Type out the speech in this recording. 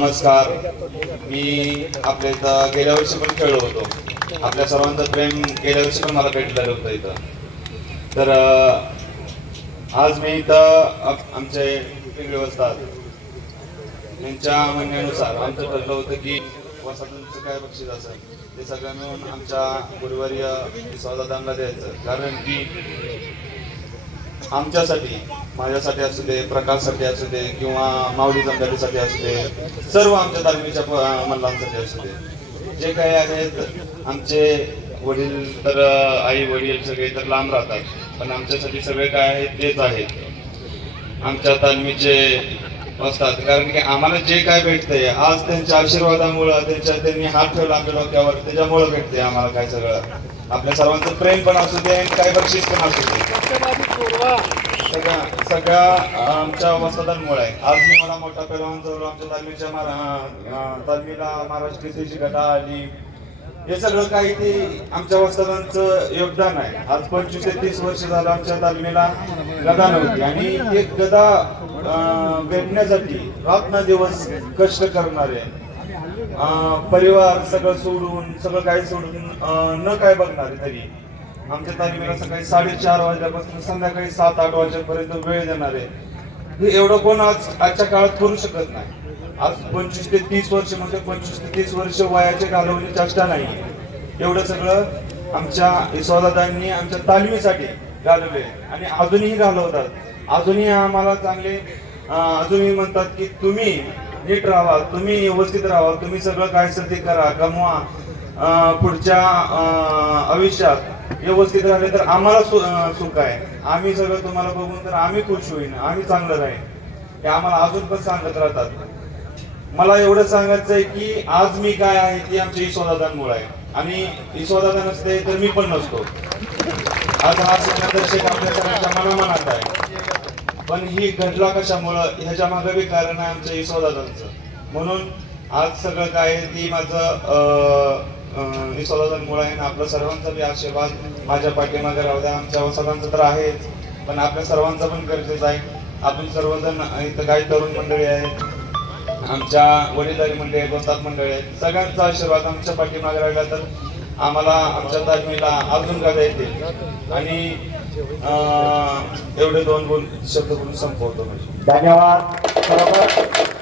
नमस्कार. मी आपल्या इथं गेल्या वर्षी पण खेळलो होतो. आपल्या सर्वांचं प्रेम गेल्या वर्षी पण मला भेटलेलं होतं इथं. तर आज मी इथं आमचे व्यवस्था यांच्या म्हणण्यानुसार आमचं ठरलं होतं की वसाहतांचं काय बक्षीस असेल ते सगळं मिळून आमच्या गुरुवारी स्वागतांना द्यायचं. कारण की आमच्यासाठी माझ्यासाठी असू दे प्रकाशसाठी असू दे किंवा माऊली जमदारीसाठी असू दे सर्व आमच्या तालमीच्या प- मल्लांसाठी असू दे. जे काही आहेत आमचे वडील तर आई वडील सगळे तर लांब राहतात पण आमच्यासाठी सगळे काय आहेत तेच आहेत. आमच्या तालमीचे असतात कारण की आम्हाला जे काय भेटतंय आज त्यांच्या आशीर्वादामुळं त्यांच्या त्यांनी हात ठेवला आपल्या डोक्यावर त्याच्यामुळं भेटतंय आम्हाला काय सगळं. आपल्या सर्वांचं प्रेम पण असू दे आणि काही बक्षीस पण असू दे. सगळ्या सगळ्या आमच्या वसतांमुळे आहे. आज मी मला मोठा पेलवान जवळ आमच्या तालमीच्या मारा- तालमीला महाराष्ट्र केसरीची आली हे सगळं काही ते आमच्या वस्तादांचं योगदान आहे. आज पंचवीस ते तीस वर्ष झालं आमच्या तालमीला गदा नव्हती. आणि एक गदा भेटण्यासाठी रात ना दिवस कष्ट करणारे. परिवार सगळं सोडून सगळं काही सोडून न काय बघणारे तरी. आमच्या तालमीला सकाळी साडेचार वाजल्यापासून संध्याकाळी सात आठ वाजेपर्यंत वेळ देणार आहे. हे एवढं कोण आज आजच्या काळात करू शकत नाही. आज पंचवीस ते तीस वर्ष म्हणजे पंचवीस ते तीस वर्ष वयाचे घालवणे चेष्टा नाही. एवढं सगळं आमच्या यशोदादांनी आमच्या तालमीसाठी घालवले आणि अजूनही घालवतात. अजूनही आम्हाला चांगले अजूनही म्हणतात की तुम्ही नीट राहा तुम्ही व्यवस्थित राहा तुम्ही सगळं काय असेल ते करा कमवा पुढच्या आयुष्यात व्यवस्थित राहिले तर आम्हाला सुख आहे. आम्ही सगळं तुम्हाला बघून तर आम्ही खुश होईन आम्ही चांगलं राहीन. हे आम्हाला अजून पण सांगत राहतात. मला एवढं सांगायचं आहे की आज मी काय आहे ती आमच्या ईश्वरदादांमुळे आहे. आणि ईश्वरदादा नसते तर मी पण नसतो. आज हा सगळ्यादर्शक आपल्या सगळ्यांच्या मनामनात आहे. पण ही घडला कशामुळं? ह्याच्या मागे बी कारण आहे आमच्या ईश्वरदादांचं म्हणून आज सगळं काय ती माझं ईश्वरदादांमुळे आहे आणि आपल्या सर्वांचा बी आशीर्वाद. माझ्या पाठीमागे राहू द्या आमच्या वसादांचं तर आहेच. पण आपल्या सर्वांचं पण गरजेचं आहे. आपण सर्वजण इथं काही तरुण मंडळी आहेत. आमच्या वडीलधारी मंडळी आहेत वस्ताद मंडळी आहेत. सगळ्यांचा आशीर्वाद आमच्या पाठीमागे राहिला तर आम्हाला आमच्या तालमीला अजून गाता येतील. आणि एवढे दोन बोल शब्द बोलून संपवतो म्हणजे. धन्यवाद. बरोबर